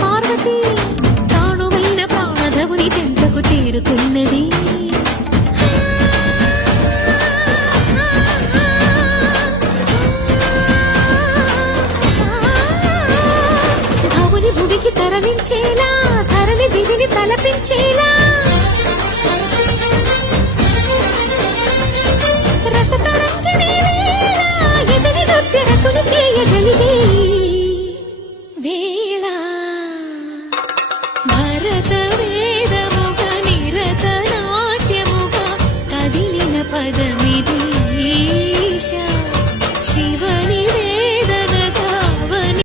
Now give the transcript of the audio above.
పార్వతి తానువైన ప్రాణధవుని చెంతకు చేరుకున్నది. భవుని భువికి తరలించేలా ధరణి దివిని తలపించేలా రసతరంగిణి ఎదని నృత్యరతులు చేయగలిగే వేళ భరత వేదముగ నిరత నాట్యముగా కదిలిన పదమిది ఈశా.